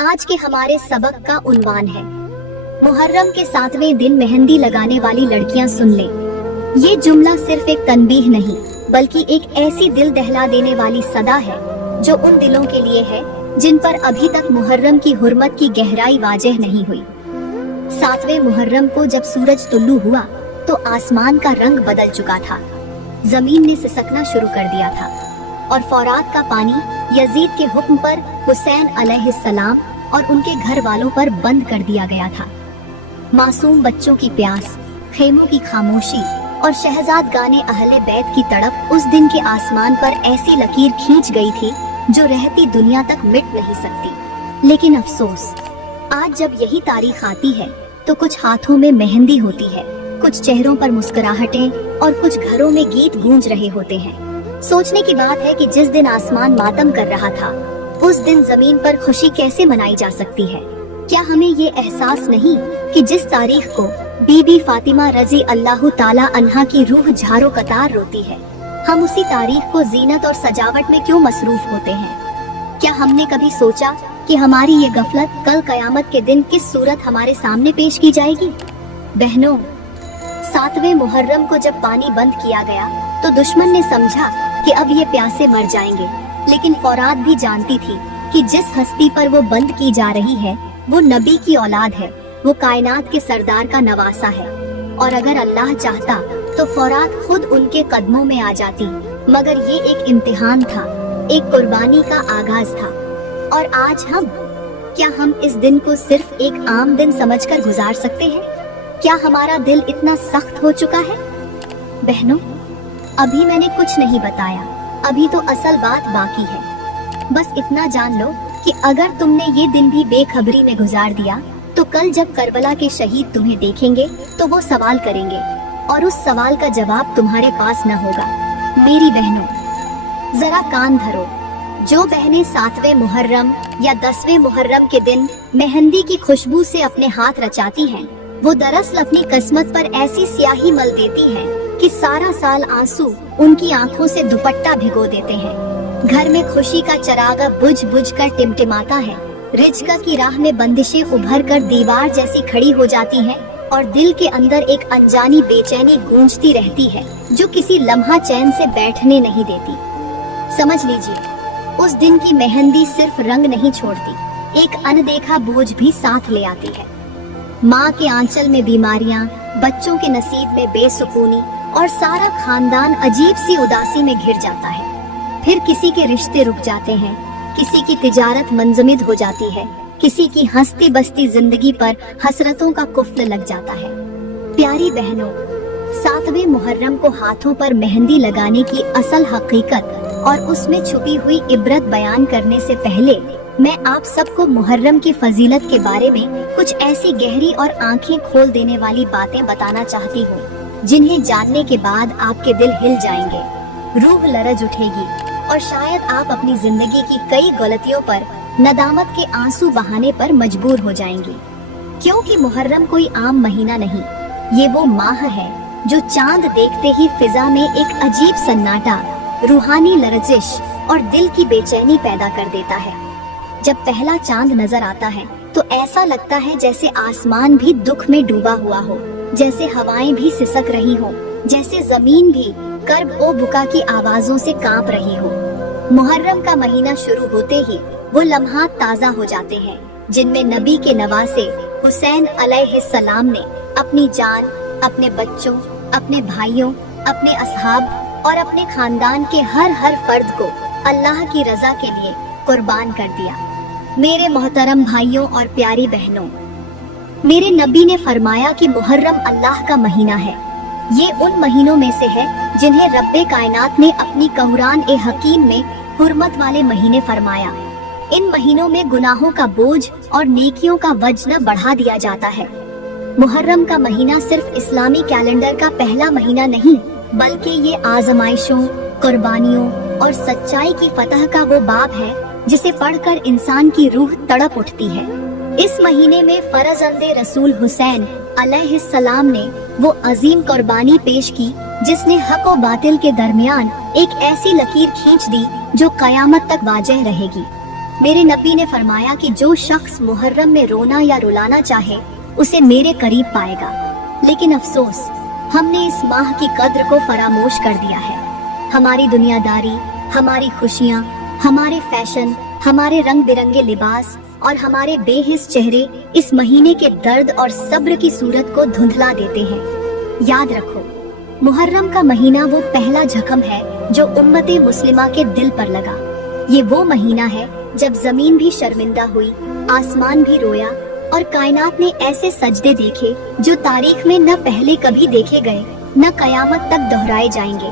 आज के हमारे सबक का उन्वान है मुहर्रम के 7वें दिन मेहंदी लगाने वाली लड़कियां सुन लें। ये जुमला सिर्फ एक तनबीह नहीं बल्कि एक ऐसी दिल दहला देने वाली सदा है जो उन दिलों के लिए है जिन पर अभी तक मुहर्रम की हुर्मत की गहराई वाज़ेह नहीं हुई। 7वें मुहर्रम को जब सूरज तुल्लू हुआ तो आसमान का रंग बदल चुका था, जमीन ने सिसकना शुरू कर दिया था और फौरात का पानी यजीद के हुक्म पर हुसैन अलैहिस्सलाम और उनके घर वालों पर बंद कर दिया गया था। मासूम बच्चों की प्यास, खेमों की खामोशी और शहजाद गाने अहले बैत की तड़प उस दिन के आसमान पर ऐसी लकीर खींच गई थी जो रहती दुनिया तक मिट नहीं सकती। लेकिन अफसोस, आज जब यही तारीख आती है तो कुछ हाथों में मेहंदी होती है, कुछ चेहरों पर मुस्कुराहटें और कुछ घरों में गीत गूंज रहे होते हैं। सोचने की बात है कि जिस दिन आसमान मातम कर रहा था उस दिन जमीन पर खुशी कैसे मनाई जा सकती है। क्या हमें ये एहसास नहीं कि जिस तारीख को बीबी फातिमा रजी अल्लाह ताला अन्हा की रूह झारो कतार रोती है, हम उसी तारीख को जीनत और सजावट में क्यों मसरूफ होते हैं? क्या हमने कभी सोचा कि हमारी ये गफलत कल कयामत के दिन किस सूरत हमारे सामने पेश की जाएगी? बहनों, 7वें मुहर्रम को जब पानी बंद किया गया तो दुश्मन ने समझा कि अब ये प्यासे मर जाएंगे, लेकिन फौरात भी जानती थी कि जिस हस्ती पर वो बंद की जा रही है वो नबी की औलाद है, वो कायनात के सरदार का नवासा है। और अगर अल्लाह चाहता तो फौरात खुद उनके कदमों में आ जाती, मगर ये एक इम्तिहान था, एक कुर्बानी का आगाज था। और आज क्या हम इस दिन को सिर्फ एक आम दिन समझकर गुजार सकते हैं? क्या हमारा दिल इतना सख्त हो चुका है? बहनों, अभी मैंने कुछ नहीं बताया, अभी तो असल बात बाकी है। बस इतना जान लो कि अगर तुमने ये दिन भी बेखबरी में गुजार दिया तो कल जब करबला के शहीद तुम्हें देखेंगे तो वो सवाल करेंगे और उस सवाल का जवाब तुम्हारे पास न होगा। मेरी बहनों, जरा कान धरो। जो बहनें 7वें मुहर्रम या 10वें मुहर्रम के दिन मेहंदी की खुशबू से अपने हाथ रचाती हैं, वो दरअसल अपनी किस्मत पर ऐसी स्याही मल देती हैं कि सारा साल आंसू उनकी आंखों से दुपट्टा भिगो देते हैं। घर में खुशी का चरागा बुझ बुझ कर टिमटिमाता है, रिज़्क़ की राह में बंदिशें उभर कर दीवार जैसी खड़ी हो जाती हैं और दिल के अंदर एक अनजानी बेचैनी गूंजती रहती है जो किसी लम्हा चैन से बैठने नहीं देती। समझ लीजिए, उस दिन की मेहंदी सिर्फ रंग नहीं छोड़ती, एक अनदेखा बोझ भी साथ ले आती है। माँ के आंचल में बीमारियाँ, बच्चों के नसीब में बेसुकूनी और सारा खानदान अजीब सी उदासी में घिर जाता है। फिर किसी के रिश्ते रुक जाते हैं, किसी की तिजारत मंजमिद हो जाती है, किसी की हंसती बसती जिंदगी पर हसरतों का कुफ्ल लग जाता है। प्यारी बहनों, 7वें मुहर्रम को हाथों पर मेहंदी लगाने की असल हकीकत और उसमें छुपी हुई इबरत बयान करने से पहले मैं आप सबको मुहर्रम की फजीलत के बारे में कुछ ऐसी गहरी और आंखें खोल देने वाली बातें बताना चाहती हूँ जिन्हें जानने के बाद आपके दिल हिल जाएंगे, रूह लरज उठेगी और शायद आप अपनी जिंदगी की कई गलतियों पर नदामत के आंसू बहाने पर मजबूर हो जाएंगी। क्योंकि मुहर्रम कोई आम महीना नहीं, ये वो माह है जो चांद देखते ही फिजा में एक अजीब सन्नाटा, रूहानी लरजिश और दिल की बेचैनी पैदा कर देता है। जब पहला चांद नजर आता है तो ऐसा लगता है जैसे आसमान भी दुख में डूबा हुआ हो, जैसे हवाएं भी सिसक रही हो, जैसे जमीन भी कर्ब ओ बुका की आवाजों से कांप रही हो। मुहर्रम का महीना शुरू होते ही वो लम्हात ताजा हो जाते हैं जिनमें नबी के नवासे हुसैन अलैहिस्सलाम ने अपनी जान, अपने बच्चों, अपने भाइयों, अपने असहाब और अपने खानदान के हर फर्द को अल्लाह की रजा के लिए कुर्बान कर दिया। मेरे मोहतरम भाइयों और प्यारी बहनों, मेरे नबी ने फरमाया कि मुहर्रम अल्लाह का महीना है। ये उन महीनों में से है जिन्हें रब्बे कायनात ने अपनी कुरान ए हकीम में हुर्मत वाले महीने फरमाया। इन महीनों में गुनाहों का बोझ और नेकियों का वजन बढ़ा दिया जाता है। मुहर्रम का महीना सिर्फ इस्लामी कैलेंडर का पहला महीना नहीं, बल्कि ये आजमाइशों, कुर्बानियों और सच्चाई की फतह का वो बाब है जिसे पढ़कर इंसान की रूह तड़प उठती है। इस महीने में फरजंदे रसूल हुसैन अलैहिस्सलाम ने वो अजीम कुर्बानी पेश की जिसने हक और बातिल के दरमियान एक ऐसी लकीर खींच दी जो कयामत तक वाज़ेह रहेगी। मेरे नबी ने फरमाया कि जो शख्स मुहर्रम में रोना या रुलाना चाहे उसे मेरे करीब पाएगा। लेकिन अफसोस, हमने इस माह की कद्र को फरामोश कर दिया है। हमारी दुनियादारी, हमारी खुशियाँ, हमारे फैशन, हमारे रंग बिरंगे लिबास और हमारे बेहिस चेहरे इस महीने के दर्द और सब्र की सूरत को धुंधला देते हैं। याद रखो, मुहर्रम का महीना वो पहला जख्म है जो उम्मते मुस्लिमा के दिल पर लगा। ये वो महीना है जब जमीन भी शर्मिंदा हुई, आसमान भी रोया और कायनात ने ऐसे सजदे देखे जो तारीख में न पहले कभी देखे गए, न कयामत तक दोहराए जाएंगे।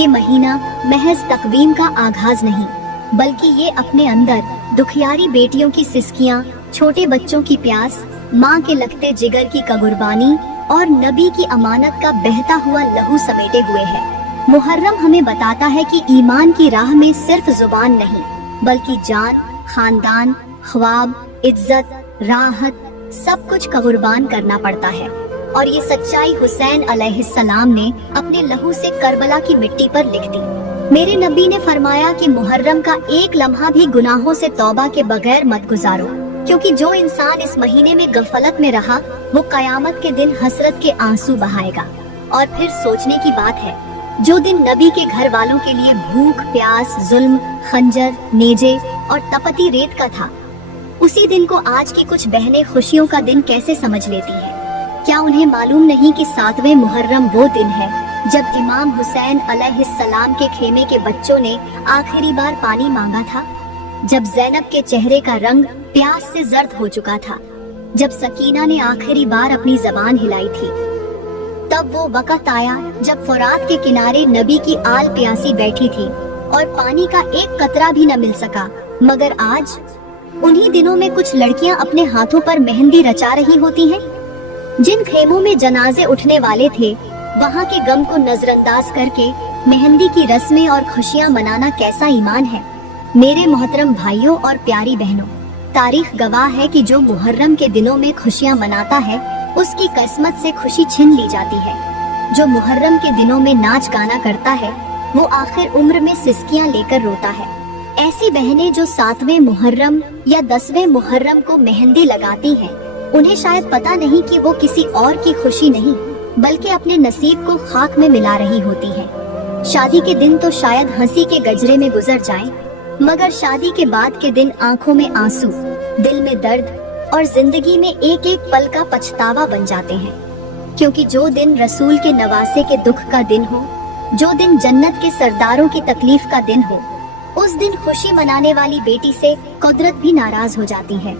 ये महीना महज तकवीम का आगाज नहीं, बल्कि ये अपने अंदर दुखियारी बेटियों की सिसकियां, छोटे बच्चों की प्यास, माँ के लगते जिगर की कुर्बानी और नबी की अमानत का बहता हुआ लहू समेटे हुए है। मुहर्रम हमें बताता है कि ईमान की राह में सिर्फ जुबान नहीं, बल्कि जान, खानदान, ख्वाब, इज्जत, राहत सब कुछ कुर्बान करना पड़ता है। और ये सच्चाई हुसैन अलैहिस्सलाम ने अपने लहू से करबला की मिट्टी पर लिख दी। मेरे नबी ने फरमाया कि मुहर्रम का एक लम्हा भी गुनाहों से तौबा के बगैर मत गुजारो, क्योंकि जो इंसान इस महीने में गफलत में रहा वो कयामत के दिन हसरत के आंसू बहाएगा। और फिर सोचने की बात है, जो दिन नबी के घर वालों के लिए भूख, प्यास, जुल्म, खंजर, नेजे और तपती रेत का था, उसी दिन को आज की कुछ बहनें खुशियों का दिन कैसे समझ लेती हैं? क्या उन्हें मालूम नहीं कि 7वें मुहर्रम वो दिन है जब इमाम हुसैन अलैहिस्सलाम के खेमे के बच्चों ने आखिरी बार पानी मांगा था, जब ज़ैनब के चेहरे का रंग प्यास से जर्द हो चुका था, जब सकीना ने आखिरी बार अपनी जबान हिलाई थी। तब वो वक्त आया जब फुरात के किनारे नबी की आल प्यासी बैठी थी और पानी का एक कतरा भी न मिल सका। मगर आज उन्हीं दिनों में कुछ लड़कियां अपने हाथों पर मेहंदी रचा रही होती हैं। जिन खेमों में जनाजे उठने वाले थे, वहाँ के गम को नजरअंदाज करके मेहंदी की रस्में और खुशियाँ मनाना कैसा ईमान है। मेरे मोहतरम भाइयों और प्यारी बहनों, तारीख गवाह है कि जो मुहर्रम के दिनों में खुशियाँ मनाता है उसकी किस्मत से खुशी छीन ली जाती है। जो मुहर्रम के दिनों में नाच गाना करता है वो आखिर उम्र में सिसकियाँ लेकर रोता है। ऐसी बहनें जो 7वें मुहर्रम या 10वें मुहर्रम को मेहंदी लगाती हैं, उन्हें शायद पता नहीं कि वो किसी और की खुशी नहीं बल्कि अपने नसीब को खाक में मिला रही होती हैं। शादी के दिन तो शायद हंसी के गजरे में गुजर जाएं, मगर शादी के बाद के दिन आंखों में आंसू, दिल में दर्द और जिंदगी में एक एक पल का पछतावा बन जाते हैं। क्योंकि जो दिन रसूल के नवासे के दुख का दिन हो, जो दिन जन्नत के सरदारों की तकलीफ का दिन हो, उस दिन खुशी मनाने वाली बेटी से कुदरत भी नाराज हो जाती है।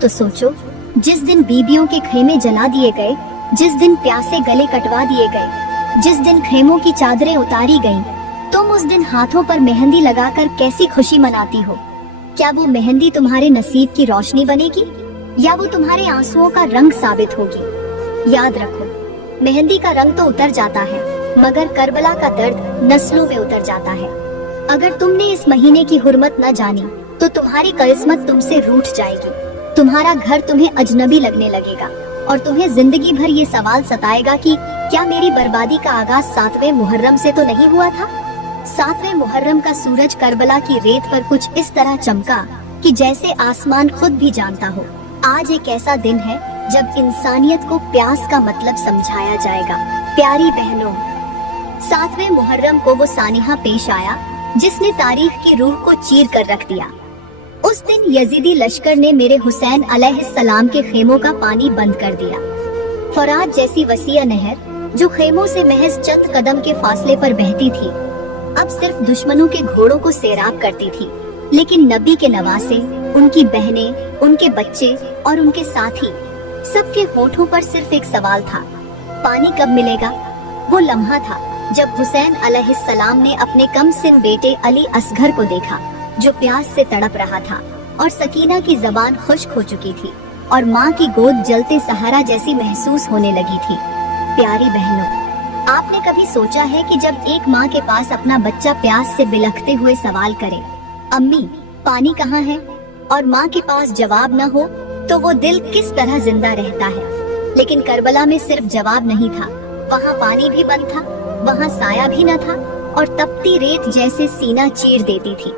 तो सोचो, जिस दिन बीबियों के खेमे जला दिए गए, जिस दिन प्यासे गले कटवा दिए गए, जिस दिन खेमों की चादरें उतारी गईं, तुम उस दिन हाथों पर मेहंदी लगाकर कैसी खुशी मनाती हो? क्या वो मेहंदी तुम्हारे नसीब की रोशनी बनेगी या वो तुम्हारे आंसुओं का रंग साबित होगी? याद रखो, मेहंदी का रंग तो उतर जाता है, मगर करबला का दर्द नस्लों में उतर जाता है। अगर तुमने इस महीने की हुर्मत न जानी तो तुम्हारी किस्मत तुमसे रूठ जाएगी, तुम्हारा घर तुम्हें अजनबी लगने लगेगा और तुम्हें जिंदगी भर ये सवाल सताएगा कि क्या मेरी बर्बादी का आगाज 7वें मुहर्रम से तो नहीं हुआ था? 7वें मुहर्रम का सूरज करबला की रेत पर कुछ इस तरह चमका कि जैसे आसमान खुद भी जानता हो, आज एक ऐसा दिन है जब इंसानियत को प्यास का मतलब समझाया जाएगा। प्यारी बहनों, 7वें मुहर्रम को वो सानिहा पेश आया जिसने तारीख की रूह को चीर कर रख दिया। उस दिन यजीदी लश्कर ने मेरे हुसैन अलैहिस्सलाम के खेमों का पानी बंद कर दिया। फरात जैसी वसीया नहर जो खेमों से महज चंद कदम के फासले पर बहती थी, अब सिर्फ दुश्मनों के घोड़ों को सैराब करती थी। लेकिन नबी के नवासे, उनकी बहनें, उनके बच्चे और उनके साथी, सबके होठों पर सिर्फ एक सवाल था, पानी कब मिलेगा? वो लम्हा था जब हुसैन अलैहिस्सलाम ने अपने कम सिन बेटे अली असगर को देखा जो प्यास से तड़प रहा था और सकीना की जबान खुश्क हो चुकी थी और माँ की गोद जलते सहारा जैसी महसूस होने लगी थी। प्यारी बहनों, आपने कभी सोचा है कि जब एक माँ के पास अपना बच्चा प्यास से बिलखते हुए सवाल करे, अम्मी पानी कहाँ है, और माँ के पास जवाब न हो तो वो दिल किस तरह जिंदा रहता है? लेकिन करबला में सिर्फ जवाब नहीं था, वहाँ पानी भी बंद था, वहाँ साया भी न था और तपती रेत जैसे सीना चीर देती थी।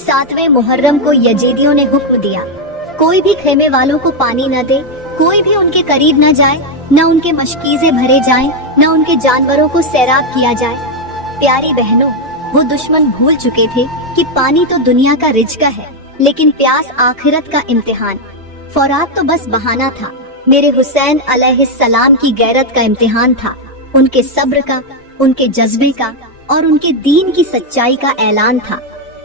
7वें मुहर्रम को यजीदियों ने हुक्म दिया, कोई भी खेमे वालों को पानी न दे, कोई भी उनके करीब न जाए, न उनके मशकीज़े भरे जाएं, न उनके जानवरों को सैराब किया जाए। प्यारी बहनों, वो दुश्मन भूल चुके थे कि पानी तो दुनिया का रिज़्क है, लेकिन प्यास आखिरत का इम्तिहान। फौरात तो बस बहाना था, मेरे हुसैन अलैहिस्सलाम की गैरत का इम्तिहान था, उनके सब्र का, उनके जज्बे का और उनके दीन की सच्चाई का ऐलान था।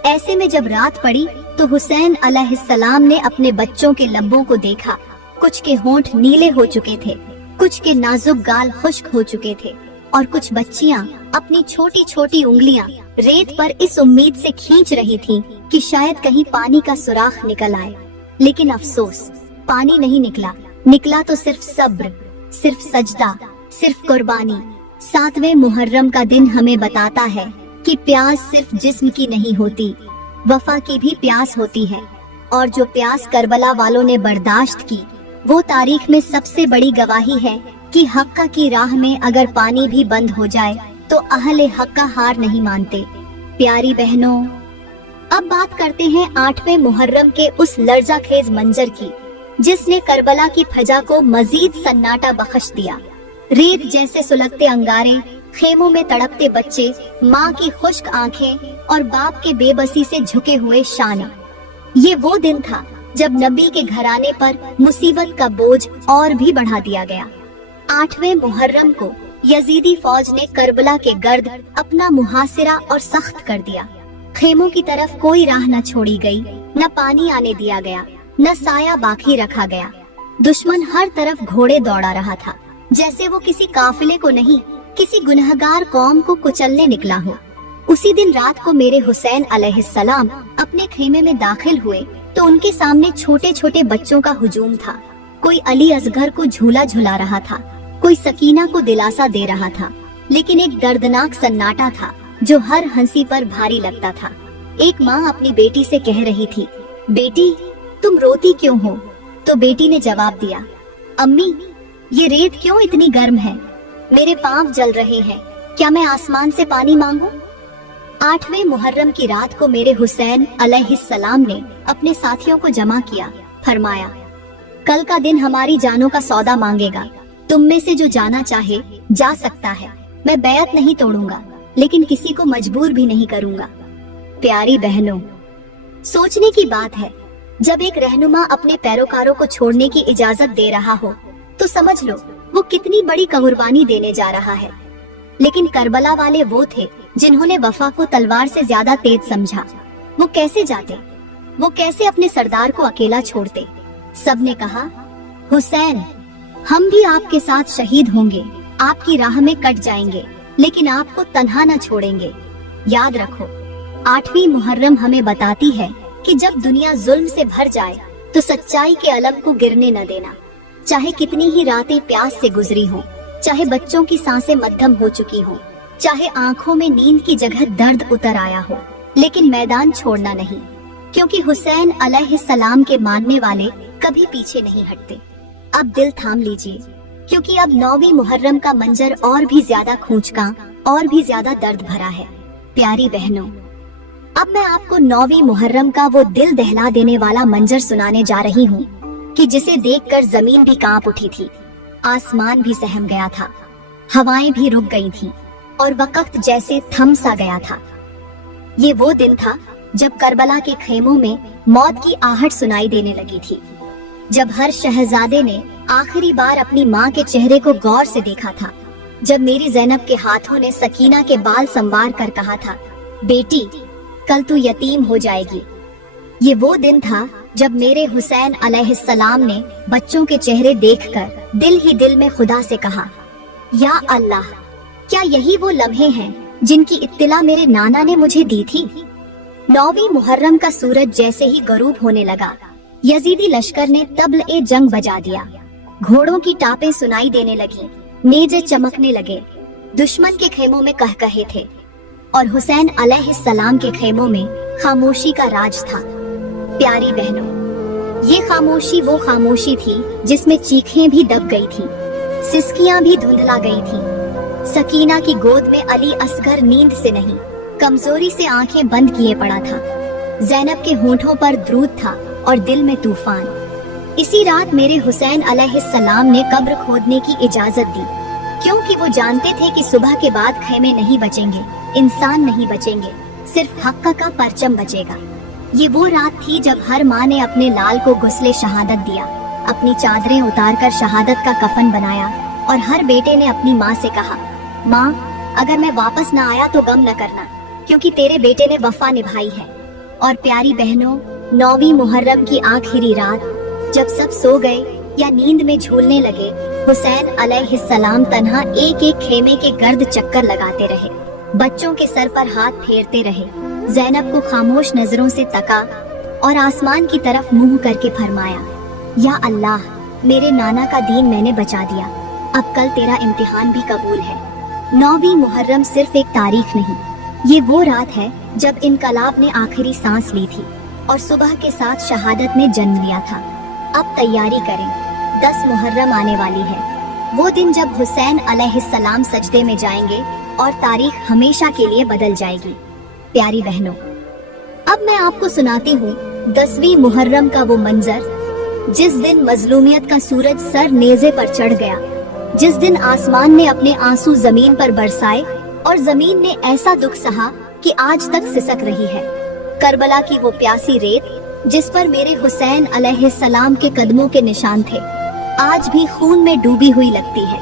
ऐसे में जब रात पड़ी तो हुसैन अलैहिस्सलाम ने अपने बच्चों के लब्बों को देखा। कुछ के होंठ नीले हो चुके थे, कुछ के नाजुक गाल खुश्क हो चुके थे और कुछ बच्चियां अपनी छोटी छोटी उंगलियां रेत पर इस उम्मीद से खींच रही थीं कि शायद कहीं पानी का सुराख निकल आए। लेकिन अफसोस, पानी नहीं निकला। निकला तो सिर्फ सब्र, सिर्फ सजदा, सिर्फ कुर्बानी। 7वें मुहर्रम का दिन हमें बताता है कि प्यास सिर्फ जिस्म की नहीं होती, वफा की भी प्यास होती है। और जो प्यास करबला वालों ने बर्दाश्त की, वो तारीख में सबसे बड़ी गवाही है कि हक्का की राह में अगर पानी भी बंद हो जाए तो अहले हक्का हार नहीं मानते। प्यारी बहनों, अब बात करते हैं 8वें मुहर्रम के उस लर्ज़ाखेज मंजर की, जिसने करबला की फजा को मजीद सन्नाटा बख्श दिया। रेत जैसे सुलगते अंगारे, खेमों में तड़पते बच्चे, माँ की खुश्क आंखें और बाप के बेबसी से झुके हुए शाने। ये वो दिन था जब नबी के घराने पर मुसीबत का बोझ और भी बढ़ा दिया गया। 8वें मुहर्रम को यजीदी फौज ने करबला के गर्द अपना मुहासिरा और सख्त कर दिया। खेमों की तरफ कोई राह न छोड़ी गई, न पानी आने दिया गया, न साया बाकी रखा गया। दुश्मन हर तरफ घोड़े दौड़ा रहा था, जैसे वो किसी काफिले को नहीं, किसी गुनहगार कौम को कुचलने निकला हो। उसी दिन रात को मेरे हुसैन अलैहिस्सलाम अपने खेमे में दाखिल हुए तो उनके सामने छोटे छोटे बच्चों का हुजूम था। कोई अली असगर को झूला झुला रहा था, कोई सकीना को दिलासा दे रहा था, लेकिन एक दर्दनाक सन्नाटा था जो हर हंसी पर भारी लगता था। एक माँ अपनी बेटी से कह रही थी, बेटी तुम रोती क्यों हो? तो बेटी ने जवाब दिया, अम्मी ये रेत क्यों इतनी गर्म है? मेरे पांव जल रहे हैं, क्या मैं आसमान से पानी मांगूं? 8वें मुहर्रम की रात को मेरे हुसैन अलैहिस्सलाम ने अपने साथियों को जमा किया। फरमाया, कल का दिन हमारी जानों का सौदा मांगेगा। तुम में से जो जाना चाहे जा सकता है। मैं बैत नहीं तोड़ूंगा, लेकिन किसी को मजबूर भी नहीं करूंगा। प्यारी बहनों, सोचने की बात है, जब एक रहनुमा अपने पैरोकारों को छोड़ने की इजाजत दे रहा हो तो समझ लो वो कितनी बड़ी कुर्बानी देने जा रहा है। लेकिन करबला वाले वो थे जिन्होंने वफा को तलवार से ज्यादा तेज समझा। वो कैसे जाते, वो कैसे अपने सरदार को अकेला छोड़ते? सबने कहा, हुसैन हम भी आपके साथ शहीद होंगे, आपकी राह में कट जाएंगे, लेकिन आपको तन्हा न छोड़ेंगे। याद रखो, 8वीं मुहर्रम हमें बताती है कि जब दुनिया जुल्म से भर जाए तो सच्चाई के अलम को गिरने न देना। चाहे कितनी ही रातें प्यास से गुजरी हों, चाहे बच्चों की सांसें मध्यम हो चुकी हों, चाहे आंखों में नींद की जगह दर्द उतर आया हो, लेकिन मैदान छोड़ना नहीं, क्योंकि हुसैन अलैहिस्सलाम के मानने वाले कभी पीछे नहीं हटते। अब दिल थाम लीजिए, क्योंकि अब 9वीं मुहर्रम का मंजर और भी ज्यादा खूंचका और भी ज्यादा दर्द भरा है। प्यारी बहनों, अब मैं आपको 9वीं मुहर्रम का वो दिल दहला देने वाला मंजर सुनाने जा रही हूँ कि जिसे देखकर जमीन भी कांप उठी थी, आसमान भी सहम गया था, हवाएं भी रुक गई थीं और वक्त जैसे थम सा गया था। ये वो दिन था जब करबला के खेमों में मौत की आहट सुनाई देने लगी थी, जब हर शहजादे ने आखिरी बार अपनी माँ के चेहरे को गौर से देखा था, जब मेरी ज़ैनब के हाथों ने सकीना के बाल संवार कर कहा था, बेटी कल तू यतीम हो जाएगी। ये वो दिन था जब मेरे हुसैन अलैहिस्सलाम ने बच्चों के चेहरे देखकर दिल ही दिल में खुदा से कहा, या अल्लाह, क्या यही वो लम्हे हैं जिनकी इत्तिला मेरे नाना ने मुझे दी थी? 9वीं मुहर्रम का सूरज जैसे ही गरूब होने लगा, यजीदी लश्कर ने तबल-ए जंग बजा दिया। घोड़ों की टापें सुनाई देने लगी, नेज़े चमकने लगे। दुश्मन के खेमों में कहकहे थे और हुसैन अलैहिस्सलाम के खेमों में खामोशी का राज था। प्यारी बहनों, ये खामोशी वो खामोशी थी जिसमें चीखें भी दब गई थी, सिसकियां भी धुंधला गई थी। सकीना की गोद में अली असगर नींद से नहीं, कमजोरी से आंखें बंद किए पड़ा था। ज़ैनब के होठों पर द्रूद था और दिल में तूफान। इसी रात मेरे हुसैन अलैहिस्सलाम ने कब्र खोदने की इजाजत दी, क्योंकि वो जानते थे कि सुबह के बाद खैमे नहीं बचेंगे, इंसान नहीं बचेंगे, सिर्फ हक़ का परचम बचेगा। ये वो रात थी जब हर माँ ने अपने लाल को गुस्ले शहादत दिया, अपनी चादरें उतारकर शहादत का कफन बनाया, और हर बेटे ने अपनी माँ से कहा, माँ अगर मैं वापस न आया तो गम न करना, क्योंकि तेरे बेटे ने वफा निभाई है। और प्यारी बहनों, 9वीं मुहर्रम की आखिरी रात जब सब सो गए या नींद में झूलने लगे, हुसैन अलैहिस्सलाम तन्हा एक एक खेमे के गर्द चक्कर लगाते रहे, बच्चों के सर पर हाथ फेरते रहे, ज़ैनब को खामोश नजरों से तका और आसमान की तरफ मुंह करके फरमाया, या अल्लाह, मेरे नाना का दीन मैंने बचा दिया, अब कल तेरा इम्तिहान भी कबूल है। 9वीं मुहर्रम सिर्फ एक तारीख नहीं, ये वो रात है जब इनकलाब ने आखिरी सांस ली थी और सुबह के साथ शहादत ने जन्म लिया था। अब तैयारी करें, 10 मुहर्रम आने वाली है, वो दिन जब हुसैन अलैहिस्सलाम सजदे में जाएंगे और तारीख हमेशा के लिए बदल जाएगी। प्यारी बहनों, अब मैं आपको सुनाती हूँ 10वीं मुहर्रम का वो मंजर, जिस दिन मजलूमियत का सूरज सर नेज़े पर चढ़ गया, जिस दिन आसमान ने अपने आंसू जमीन पर बरसाए और जमीन ने ऐसा दुख सहा कि आज तक सिसक रही है। करबला की वो प्यासी रेत जिस पर मेरे हुसैन अलैहिस्सलाम के कदमों के निशान थे, आज भी खून में डूबी हुई लगती है।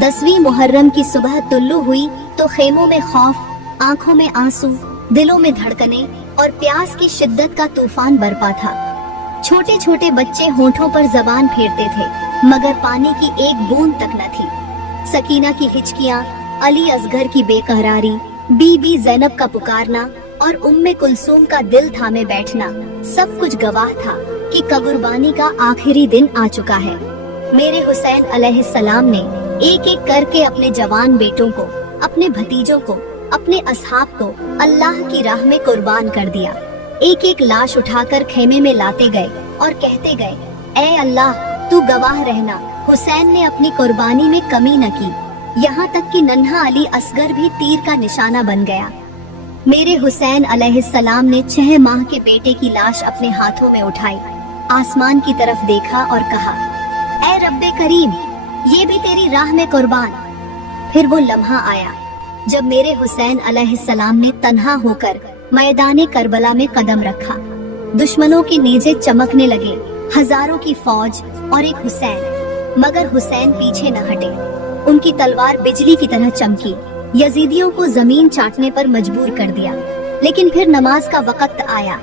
10वीं मुहर्रम की सुबह तुल्लू हुई तो खेमों में खौफ, आंखों में आंसू, दिलों में धड़कने और प्यास की शिद्दत का तूफान बरपा था। छोटे छोटे बच्चे होठों पर जबान फेरते थे, मगर पानी की एक बूंद तक न थी। सकीना की हिचकियां, अली असगर की बेकरारी, बीबी ज़ैनब का पुकारना और उम्मे कुलसूम का दिल थामे बैठना, सब कुछ गवाह था कि कुर्बानी का आखिरी दिन आ चुका है। मेरे हुसैन अलैहिस्सलाम ने एक एक करके अपने जवान बेटों को, अपने भतीजों को, अपने असहाब को अल्लाह की राह में कुर्बान कर दिया। एक एक लाश उठाकर खेमे में लाते गए और कहते गए, ऐ अल्लाह, तू गवाह रहना, हुसैन ने अपनी कुर्बानी में कमी न की। यहाँ तक कि नन्हा अली असगर भी तीर का निशाना बन गया। मेरे हुसैन अलैहिस्सलाम ने 6 माह के बेटे की लाश अपने हाथों में उठाई, आसमान की तरफ देखा और कहा, ऐ रब्बे करीम, ये भी तेरी राह में कुर्बान। फिर वो लम्हा आया जब मेरे हुसैन अलैहिस्सलाम ने तन्हा होकर मैदाने करबला में कदम रखा। दुश्मनों के नेज़े चमकने लगे, हजारों की फौज और एक हुसैन, मगर हुसैन पीछे न हटे। उनकी तलवार बिजली की तरह चमकी, यजीदियों को जमीन चाटने पर मजबूर कर दिया। लेकिन फिर नमाज का वक्त आया,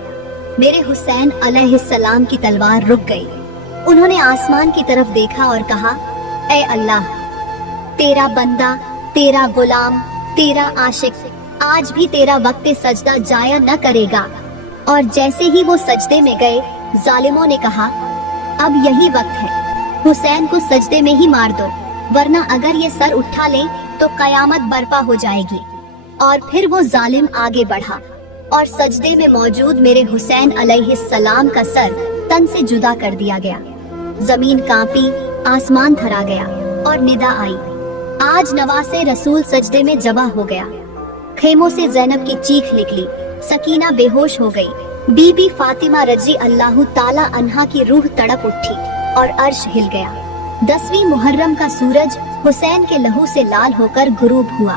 मेरे हुसैन अलैहिस्सलाम की तलवार रुक गई। उन्होंने आसमान की तरफ देखा और कहा, ऐ अल्लाह, तेरा बंदा, तेरा गुलाम, तेरा आशिक आज भी तेरा वक्त सजदा जाया न करेगा। और जैसे ही वो सजदे में गए, जालिमों ने कहा, अब यही वक्त है, हुसैन को सजदे में ही मार दो, वरना अगर ये सर उठा ले तो कयामत बर्पा हो जाएगी। और फिर वो जालिम आगे बढ़ा और सजदे में मौजूद मेरे हुसैन अलैहिस्सलाम का सर तन से जुदा कर दिया गया। जमीन कांपी, आसमान थरा गया और निदा आई, आज नवासे रसूल सजदे में जबा हो गया। खेमों से ज़ैनब की चीख निकली, सकीना बेहोश हो गई, बीबी फातिमा रजी अल्लाह ताला अन्हा की रूह तड़प उठी और अर्श हिल गया। 10वीं मुहर्रम का सूरज हुसैन के लहू से लाल होकर गुरूब हुआ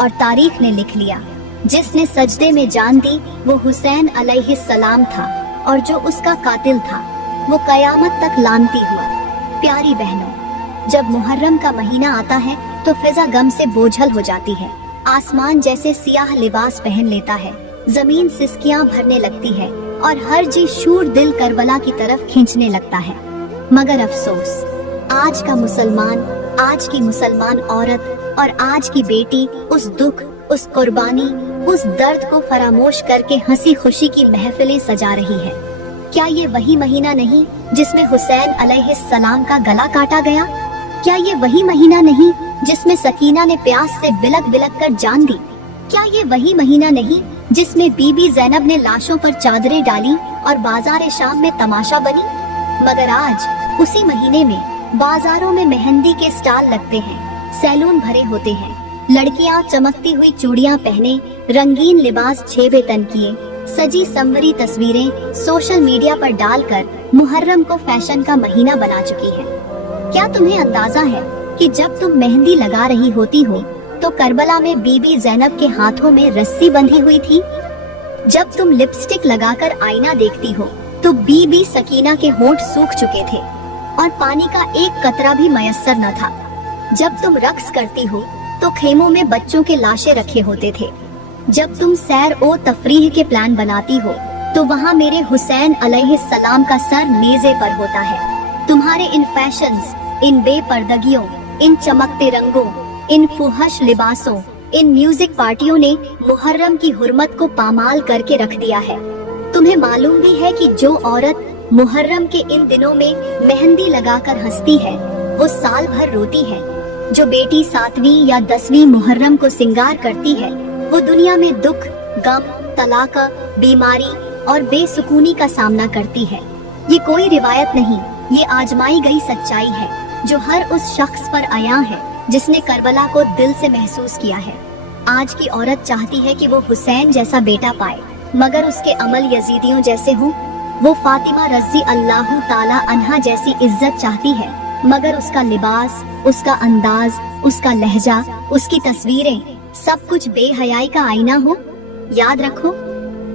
और तारीख ने लिख लिया, जिसने सजदे में जान दी वो हुसैन अलैहिस्सलाम था और जो उसका कातिल था वो कयामत तक लानती हुआ। प्यारी बहनों, जब मुहर्रम का महीना आता है तो फिजा गम से बोझल हो जाती है, आसमान जैसे सियाह लिबास पहन लेता है, जमीन सिसकियां भरने लगती है और हर जी शूर दिल करबला की तरफ खींचने लगता है। मगर अफसोस, आज का मुसलमान, आज की मुसलमान औरत और आज की बेटी उस दुख, उस कुर्बानी, उस दर्द को फरामोश करके हंसी खुशी की महफिलें सजा रही है। क्या ये वही महीना नहीं जिसमें हुसैन अलैहिस्सलाम का गला काटा गया? क्या ये वही महीना नहीं जिसमें सकीना ने प्यास से बिलक बिलक कर जान दी? क्या ये वही महीना नहीं जिसमें बीबी ज़ैनब ने लाशों पर चादरें डाली और बाजार शाम में तमाशा बनी? मगर आज उसी महीने में बाजारों में मेहंदी के स्टॉल लगते हैं, सैलून भरे होते हैं, लड़कियां चमकती हुई चूड़ियां पहने, रंगीन लिबास छेबे तन किए, सजी संवरी तस्वीरें सोशल मीडिया पर डालकर मुहर्रम को फैशन का महीना बना चुकी है। क्या तुम्हें अंदाजा है कि जब तुम मेहंदी लगा रही होती हो तो करबला में बीबी ज़ैनब के हाथों में रस्सी बंधी हुई थी? जब तुम लिपस्टिक लगाकर आईना देखती हो तो बीबी सकीना के होंठ सूख चुके थे और पानी का एक कतरा भी मयस्सर न था। जब तुम रक्स करती हो तो खेमों में बच्चों के लाशें रखे होते थे। जब तुम सैर ओ तफरीह के प्लान बनाती हो तो वहाँ मेरे हुसैन अलैहिस्सलाम का सर मेज़े पर होता है। तुम्हारे इन फैशंस, इन बेपर्दगियों, इन चमकते रंगों, इन फुहश लिबासों, इन म्यूजिक पार्टियों ने मुहर्रम की हुर्मत को पामाल करके रख दिया है। तुम्हें मालूम भी है कि जो औरत मुहर्रम के इन दिनों में मेहंदी लगाकर हंसती है वो साल भर रोती है। जो बेटी 7वीं या 10वीं मुहर्रम को सिंगार करती है वो दुनिया में दुख, गम, तलाक, बीमारी और बेसुकूनी का सामना करती है। ये कोई रिवायत नहीं, ये आजमाई गई सच्चाई है जो हर उस शख्स पर आया है जिसने करबला को दिल से महसूस किया है। आज की औरत चाहती है कि वो हुसैन जैसा बेटा पाए मगर उसके अमल यजीदियों जैसे हों। वो फातिमा रज़ी अल्लाह ताला अन्हा जैसी इज्जत चाहती है मगर उसका लिबास, उसका अंदाज, उसका लहजा, उसकी तस्वीरें सब कुछ बेहयाई का आईना हो। याद रखो,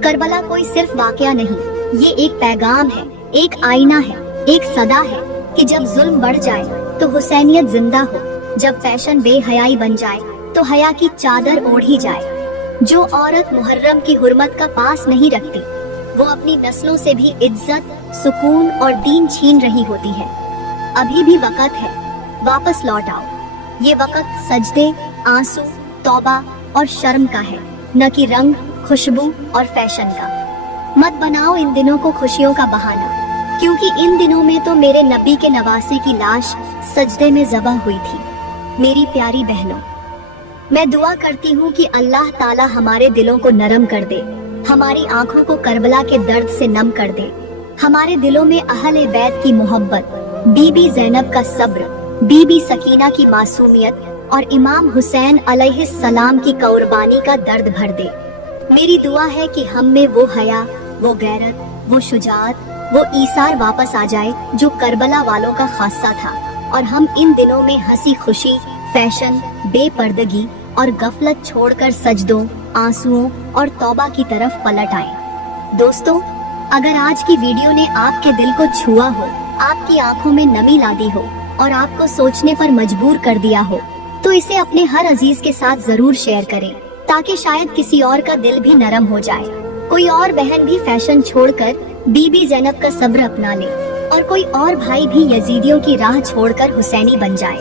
करबला कोई सिर्फ वाकया नहीं, ये एक पैगाम है, एक आईना है, एक सदा है कि जब जुल्म बढ़ जाए तो हुसैनियत जिंदा हो, जब फैशन बेहयाई बन जाए तो हया की चादर ओढ़ी जाए। जो औरत मुहर्रम की हुर्मत का पास नहीं रखती वो अपनी नस्लों से भी इज्जत, सुकून और दीन छीन रही होती है। अभी भी वक्त है, वापस लौट आओ। ये वक्त सजदे, आंसू, तौबा और शर्म का है, न कि रंग, खुशबू और फैशन का। मत बनाओ इन दिनों को खुशियों का बहाना, क्योंकि इन दिनों में तो मेरे नबी के नवासे की लाश सजदे में ज़बह हुई थी। मेरी प्यारी बहनों, मैं दुआ करती हूँ कि अल्लाह ताला हमारे दिलों को नरम कर दे, हमारी आंखों को करबला के दर्द से नम कर दे, हमारे दिलों में अहले बैत की मोहब्बत, बीबी ज़ैनब का सब्र, बीबी सकीना की मासूमियत और इमाम हुसैन अलैहिस्सलाम की कुर्बानी का दर्द भर दे। मेरी दुआ है कि हम में वो हया, वो गैरत, वो शुजाअत, वो ईसार वापस आ जाए जो करबला वालों का खासा था और हम इन दिनों में हंसी खुशी, फैशन, बेपर्दगी और गफलत छोड़कर सजदों, आंसुओं और तौबा की तरफ पलट आए। दोस्तों, अगर आज की वीडियो ने आपके दिल को छुआ हो, आपकी आंखों में नमी ला दी हो और आपको सोचने पर मजबूर कर दिया हो तो इसे अपने हर अजीज के साथ जरूर शेयर करें ताकि शायद किसी और का दिल भी नरम हो जाए, कोई और बहन भी फैशन छोड़कर बीबी ज़ैनब का सब्र अपना ले और कोई और भाई भी यजीदियों की राह छोड़कर हुसैनी बन जाए।